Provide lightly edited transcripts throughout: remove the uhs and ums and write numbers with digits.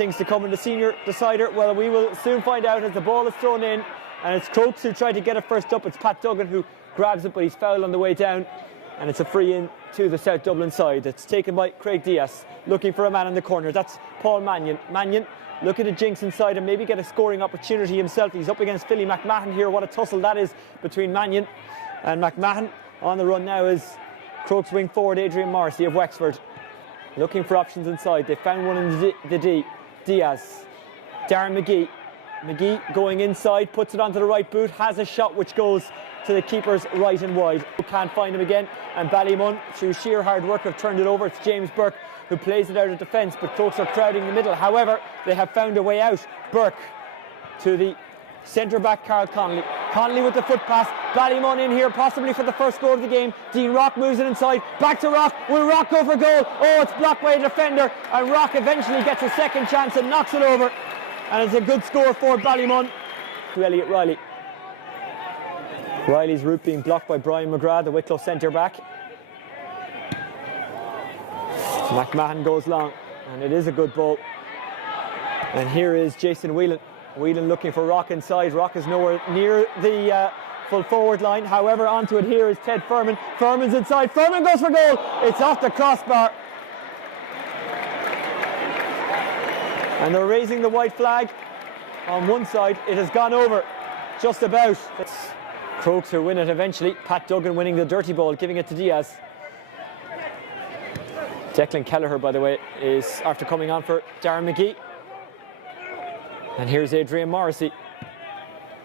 things to come in the senior decider? Well, we will soon find out as the ball is thrown in, and it's Crokes who tried to get it first up. It's Pat Duggan who grabs it, but he's fouled on the way down, and it's a free in to the South Dublin side. It's taken by Craig Diaz, looking for a man in the corner. That's Paul Mannion. Mannion looking to jinx inside and maybe get a scoring opportunity himself. He's up against Philly McMahon here. What a tussle that is between Mannion and McMahon. On the run now is Crokes wing forward Adrian Morrissey of Wexford, looking for options inside. They found one in the D. Diaz. Darren McGee going inside, puts it onto the right boot, has a shot which goes to the keeper's right and wide. Can't find him again, and Ballymun, through sheer hard work, have turned it over. It's James Burke who plays it out of defence, but Crokes are crowding the middle. However, they have found a way out. Burke to the centre-back Carl Connolly. Connolly with the foot pass. Ballymun in here, possibly for the first goal of the game. Dean Rock moves it inside. Back to Rock. Will Rock go for goal? Oh, it's blocked by a defender. And Rock eventually gets a second chance and knocks it over. And it's a good score for Ballymun. To Elliot Riley. Riley's route being blocked by Brian McGrath, the Wicklow centre-back. McMahon goes long, and it is a good ball. And here is Jason Whelan. Whelan looking for Rock inside. Rock is nowhere near the full forward line. However, onto it here is Ted Furman. Furman's inside. Furman goes for goal. It's off the crossbar. And they're raising the white flag on one side. It has gone over just about. It's Crokes who win it eventually. Pat Duggan winning the dirty ball, giving it to Diaz. Declan Kelleher, by the way, is after coming on for Darren McGee. And here's Adrian Morrissey.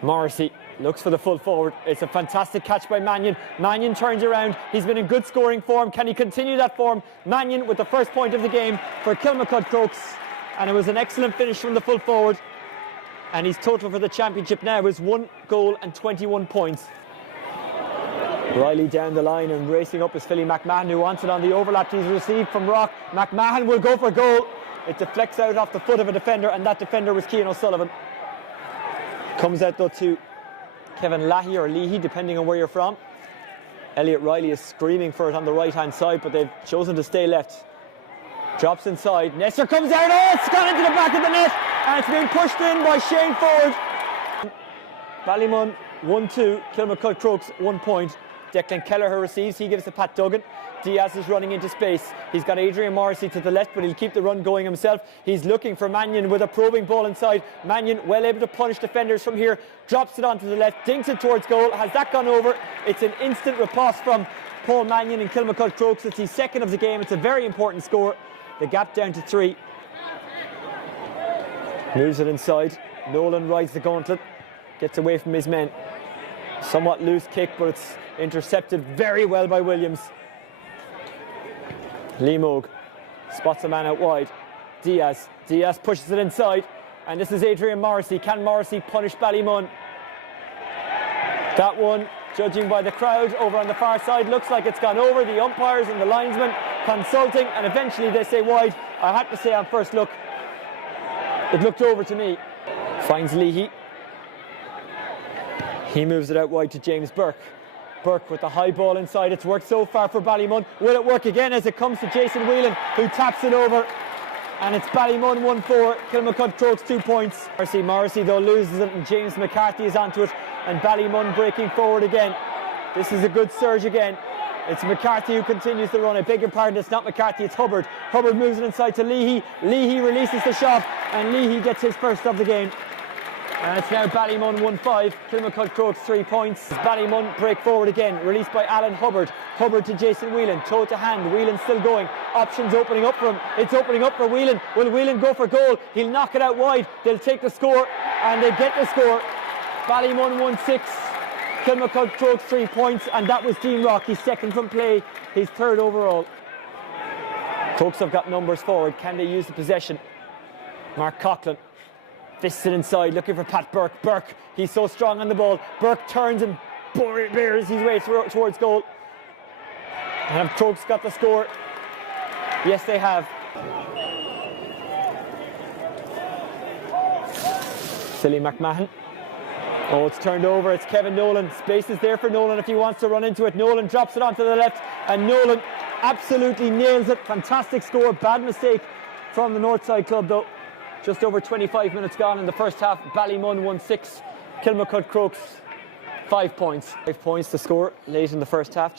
Morrissey looks for the full forward. It's a fantastic catch by Mannion. Mannion turns around. He's been in good scoring form. Can he continue that form? Mannion with the first point of the game for Kilmacud Crokes. And it was an excellent finish from the full forward. And his total for the championship now is 1 goal and 21 points. Riley down the line and racing up is Philly McMahon, who wants it on the overlap he's received from Rock. McMahon will go for goal. It deflects out off the foot of a defender, and that defender was Cian O'Sullivan. Comes out though to Kevin Leahy or Leahy, depending on where you're from. Elliot Riley is screaming for it on the right hand side, but they've chosen to stay left. Drops inside. Nestor comes out. Oh, it's gone into the back of the net, and it's been pushed in by Shane Ford. Ballymun 1-2. Kilmacud Crokes 1 point. Declan Kelleher receives. He gives to Pat Duggan. Diaz is running into space. He's got Adrian Morrissey to the left, but he'll keep the run going himself. He's looking for Mannion with a probing ball inside. Mannion well able to punish defenders from here. Drops it onto the left. Dinks it towards goal. Has that gone over? It's an instant riposte from Paul Mannion in Kilmacud Crokes. It's his second of the game. It's a very important score. The gap down to 3. Moves it inside. Nolan rides the gauntlet. Gets away from his men. Somewhat loose kick, but it's intercepted very well by Williams. Lee Moog spots a man out wide. Diaz pushes it inside, and this is Adrian Morrissey. Can Morrissey punish Ballymun? That one, judging by the crowd over on the far side, looks like it's gone over. The umpires and the linesmen consulting, and eventually they say wide. I have to say on first look, it looked over to me. Finds Leahy. He moves it out wide to James Burke. Burke with the high ball inside. It's worked so far for Ballymun. Will it work again as it comes to Jason Whelan, who taps it over? And it's Ballymun 1-4. Kilmacud Crokes 2 points. Morrissey though loses it, and James McCarthy is onto it. And Ballymun breaking forward again. This is a good surge again. It's McCarthy who continues the run. I beg your pardon, it's not McCarthy, it's Hubbard. Hubbard moves it inside to Leahy. Leahy releases the shot, and Leahy gets his first of the game. And it's now Ballymun 1-5, Kilmacud Crokes 3 points. Ballymun break forward again, released by Alan Hubbard. Hubbard to Jason Whelan, toe to hand. Whelan still going. Options opening up for him. It's opening up for Whelan. Will Whelan go for goal? He'll knock it out wide. They'll take the score, and they get the score. Ballymun 1-6, Kilmacud Crokes 3 points, and that was Dean Rock. He's second from play, his third overall. Crokes have got numbers forward. Can they use the possession? Mark Coughlin fists it inside, looking for Pat Burke. Burke, he's so strong on the ball. Burke turns and bears his way towards goal. And have Crokes got the score? Yes, they have. Silly McMahon. Oh, it's turned over. It's Kevin Nolan. Space is there for Nolan if he wants to run into it. Nolan drops it onto the left, and Nolan absolutely nails it. Fantastic score. Bad mistake from the Northside club, though. Just over 25 minutes gone in the first half. Ballymun 1-6, Kilmacud Crokes 5 points. 5 points to score late in the first half.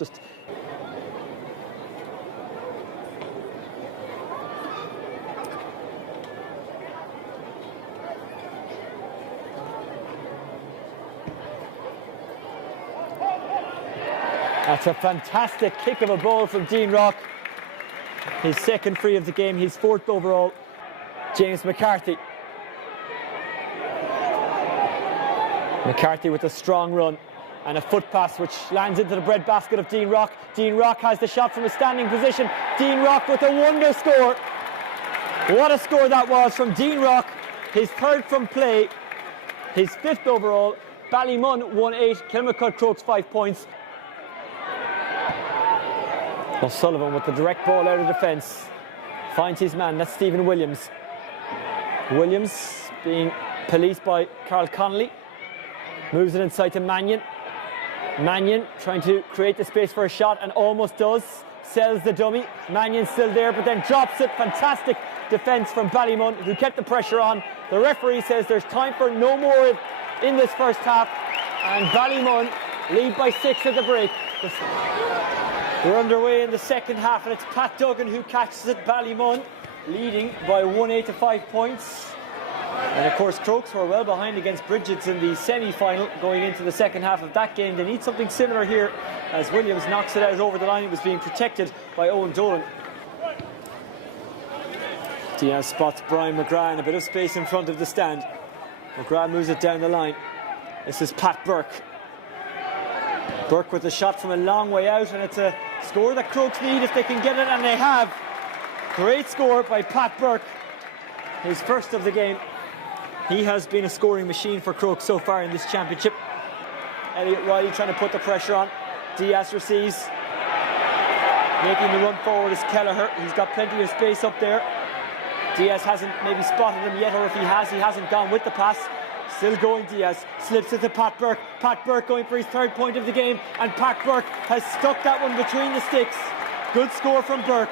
That's a fantastic kick of a ball from Dean Rock. His second free of the game, his 4th overall. James McCarthy. McCarthy with a strong run and a foot pass which lands into the breadbasket of Dean Rock. Dean Rock has the shot from a standing position. Dean Rock with a wonder score. What a score that was from Dean Rock. His 3rd from play, his 5th overall. Ballymun 1-8, Kilmacud Crokes 5 points. O'Sullivan with the direct ball out of defence. Finds his man, that's Stephen Williams. Williams being policed by Carl Connolly. Moves it inside to Mannion. Mannion trying to create the space for a shot and almost does. Sells the dummy. Mannion's still there but then drops it. Fantastic defence from Ballymun who kept the pressure on. The referee says there's time for no more in this first half. And Ballymun lead by 6 at the break. We're underway in the second half and it's Pat Duggan who catches it. Ballymun leading by 1-8 to 5 points. And of course Crokes were well behind against Bridget's in the semi-final going into the second half of that game. They need something similar here as Williams knocks it out over the line. It was being protected by Owen Dolan. Diaz spots Brian McGrath in a bit of space in front of the stand. McGrath moves it down the line. This is Pat Burke. Burke with a shot from a long way out and it's a score that Crokes need if they can get it, and they have. Great score by Pat Burke, his 1st of the game. He has been a scoring machine for Crokes so far in this championship. Elliot Riley trying to put the pressure on. Diaz receives. Making the run forward is Kelleher. He's got plenty of space up there. Diaz hasn't maybe spotted him yet, or if he hasn't gone with the pass. Still going Diaz, slips it to Pat Burke. Pat Burke going for his 3rd point of the game, and Pat Burke has stuck that one between the sticks. Good score from Burke.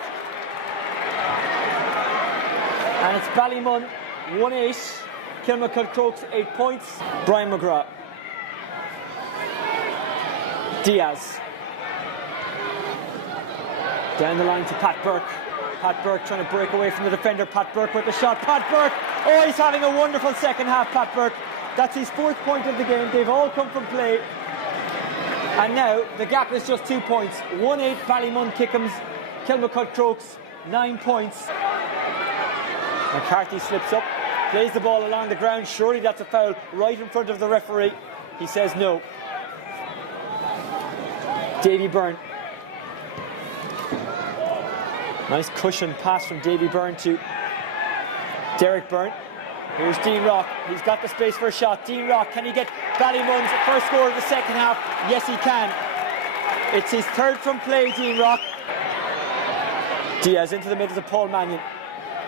And it's Ballymun 1-8, Kilmacud Crokes 8 points. Brian McGrath. Diaz. Down the line to Pat Burke. Pat Burke trying to break away from the defender. Pat Burke with the shot. Pat Burke, oh, he's having a wonderful second half, Pat Burke. That's his 4th point of the game. They've all come from play. And now the gap is just 2 points. 1-8 Ballymun Kickhams, Kilmacud Crokes 9 points. McCarthy slips up, plays the ball along the ground. Surely that's a foul right in front of the referee. He says no. Davy Byrne. Nice cushion pass from Davy Byrne to Derek Byrne. Here's Dean Rock. He's got the space for a shot. Dean Rock, can he get Ballymun's 1st score of the second half? Yes, he can. It's his 3rd from play, Dean Rock. Diaz into the middle to Paul Mannion.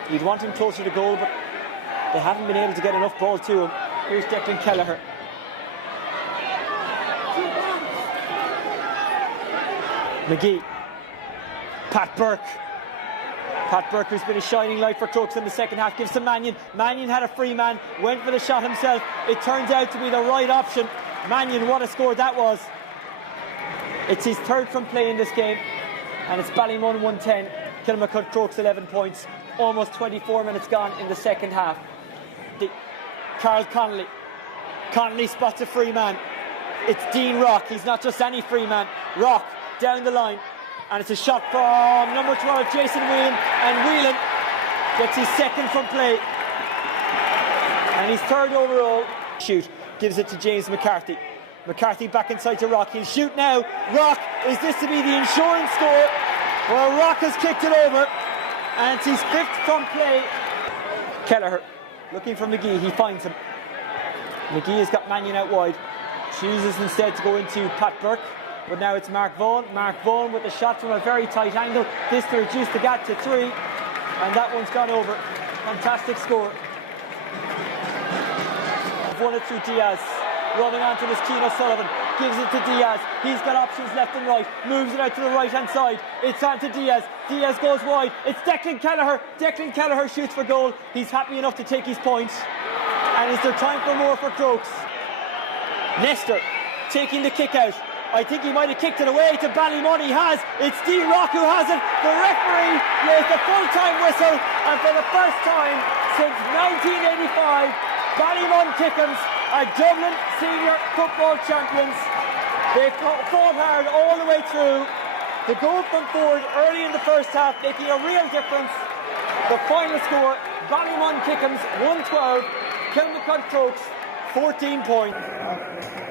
You'd want him closer to goal, but they haven't been able to get enough ball to him. Here's Declan Kelleher. McGee. Pat Burke. Pat Burke, who's been a shining light for Crokes in the second half, gives to Mannion. Mannion had a free man, went for the shot himself. It turns out to be the right option. Mannion, what a score that was. It's his 3rd from play in this game, and it's Ballymun 1-10, Kilmacud Crokes 11 points. Almost 24 minutes gone in the second half. Carl Connolly. Connolly spots a free man. It's Dean Rock. He's not just any free man. Rock down the line. And it's a shot from number 12, Jason Whelan. And Whelan gets his 2nd from play. And his 3rd overall. Shoot. Gives it to James McCarthy. McCarthy back inside to Rock. He'll shoot now. Rock. Is this to be the insurance score? Well, Rock has kicked it over. And it's his 5th from play. Kelleher looking for McGee. He finds him. McGee has got Mannion out wide. Chooses instead to go into Pat Burke. But now it's Mark Vaughan. Mark Vaughan with a shot from a very tight angle. This to reduce the gap to 3. And that one's gone over. Fantastic score. Won it through Diaz. Running on to this Keane O'Sullivan. gives it to Diaz. He's got options left and right. Moves it out to the right-hand side. It's on to Diaz. Diaz goes wide. It's Declan Kelleher. Declan Kelleher shoots for goal. He's happy enough to take his points. And is there time for more for Crokes? Nestor taking the kick out. I think he might have kicked it away to Ballymun. He has. It's D Rock who has it. The referee blows the full-time whistle, and for the first time since 1985, Ballymun Kickhams are Dublin Senior Football Champions. They fought hard all the way through. The goal from Ford early in the first half making a real difference. The final score: Ballymun Kickhams 1-12, Kilmacud Crokes 14 points.